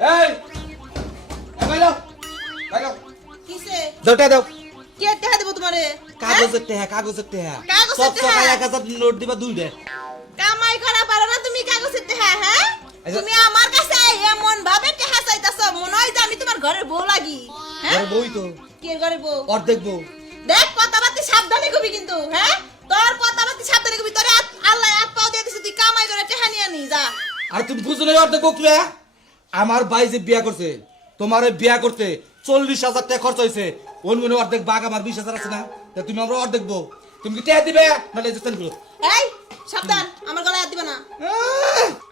এই বাইলো বাইলো। কিসে? দৌটা দাও। কে টাকা দেবো তোমারে? কাগজের টেহা কাগজের টেহা। কাগজের? সকালে এক হাজার নোট দিবা দুইটা কামাই করা পারো না তুমি কাগজের টাকা হ্যাঁ। তুমি আমার কাছে এমন ভাবে টাকা চাইতাছো মনে হয় যে আমি তোমার ঘরের বউ লাগি। হ্যাঁ? বই তো। কে ঘরের বউ? অর্ধেক বউ। দেখ কথাবার্তা সাবধানে কবি কিন্তু হ্যাঁ? তোর কথাবার্তা সাবধানে কবি তোরে আল্লাহ হাত পাও দিয়ে দিছে তুই কামাই করে টাকা নিয়ে আনি যা। আর তুমি বুঝো না অর্ধেক বউ কিবা আমার ভাই যে বিয়া করছে তোমার বিয়া করতে চল্লিশ হাজার টাকা খরচ হয়েছে। অন্য অর্ধেক বাঘ আমার বিশ হাজার আছে না। তা তুমি আমরা অর্ধেক বউ। তুমি কি টাকা দিবে? নাহলে যে গুলো এই সাবধান আমার গলায় হাত দিবা না।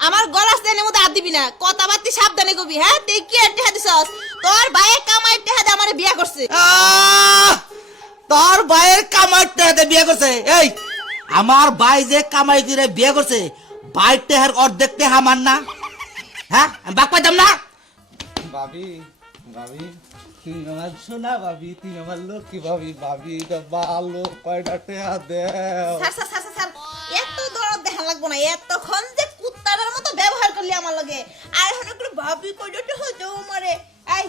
আমার গলা স্টেনের মধ্যে হাত দিবি না। কথাবার্তা সাবধানে কবি হ্যাঁ? তুই কি টাকা দিছস? তোর ভাইয়ে কামাই টাকা দিয়ে আমারে বিয়া করছে! তোর ভাইয়ের কামাই টেহাতে বিয়া করছে। এই আমার ভাই যে কামাই করে বিয়ে করছে ভাই টেহার অর্ধেক টেহা আমার না। হ্যাঁ? আমি বাক পাইতাম না? ভাবি ভাবি তুই আমার সোনা ভাবি তুই আমার লক্ষ্মী ভাবি ভাবি এটা ভালো কয়টা টেহা দেও। স্যার স্যার স্যার স্যার এত দরদ দেখা লাগবো না এতক্ষণ যে কুত্তাটার মতো ব্যবহার করলি আমার লগে। আর এখন একটু ভাবি কইতে হতো মারে। এই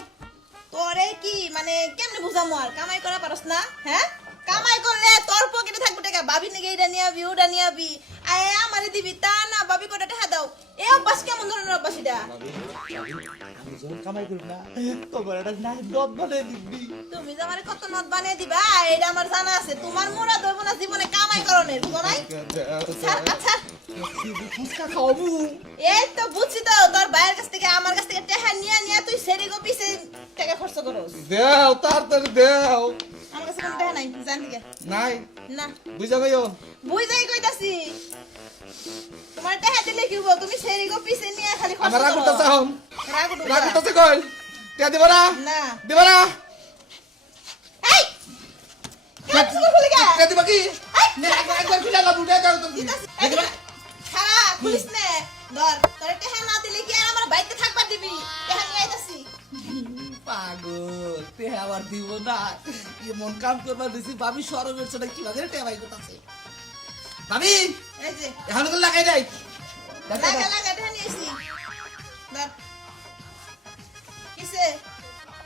তোরে কি মানে কেমনে বুঝামো আর? কামাই করা পারস না হ্যাঁ? কামাই করলে তোর পকেটে থাকবে টাকা। ভাবি নাকি এটা নিয়ে আবি ওটা নিয়ে আবি। আয় আমারে দিবি তা না ভাবি কটা টাকা দাও। এ অভ্যাস কেমন ধরনের অভ্যাস এটা? কামাই করি না তোমার একটা নাই দত বানিয়ে দিবি তুমি যে আমারে কত নদ বানিয়ে দিবা এটা আমার জানা আছে। তোমার মোরা দইব না জীবনে কামাই করনের বুঝো নাই? স্যার আচ্ছা ফুচকা খাওয়াবো এই তো বুঝছি তো তোর ভাইয়ের কাছ থেকে আমার কাছ থেকে টাকা নিয়ে নিয়ে তুই সেরি গো পিছে টাকা খরচ করস। দেও তাড়াতাড়ি দেও। আমার কাছে কোনো টাকা নাই জান থেকে নাই? না। বুঝা গেও বুঝ যাই কইতাছি। তোমার টাকা দিলে কি হব তুমি গো পিছে নিয়ে খালি খরচ আমার রাগ করো। করতেছে এখন রাগ উঠবো রাগ না। করতেছে কই? টিয়া দিব না? না। দিব না? এই! হাত সুগো খুলে গা টিয়া দিব কি! নে একবার একবার খুলে না বুড়ে দাও তুমি। দিব খারা খুলিস নে। ধর তোর টাকা না দিলে কি আর আমার বাইতে থাকবা দিবি? টাকা নিয়ে আইতাছি। পাগল তে আবার দিব না। এমন কাম করবার দিছি ভাবি সরবের ছোট কি বাজারে টেবাই করতেছে? ভাবি এখন তো লাগাই দেয় লাগা লাগা টাকা নিয়ে কিসে?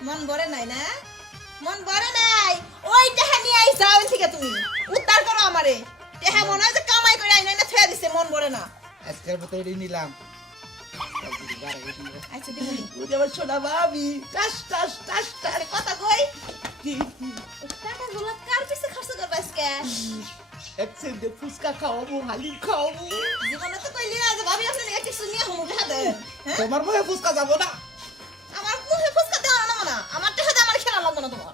মন ভরে নাই না? মন ভরে নাই? ওই টাকা নিয়ে আইসা ওই থেকে তুমি। উদ্ধার করো আমারে। টাকা মনে হয় যে কামাই করে আইনা না ছুঁয়ে দিছে মন ভরে না। আজকের মতো এটাই নিলাম। আচ্ছা দিবনি সোনা ভাবি। টাস টাস টাস টাস। কথা কই? বাড়িতে ফুচকা খাওয়াবো হালিম খাওয়াবো জীবনে তো কইলি না যে ভাবি আপনি একটা শুনিয়া হমু দেখা দেন তোমার মুখে ফুচকা যাব না আমার মুখে ফুচকা দেওয়া না না আমার তো সাথে আমার খেলা লাগবে না তোমার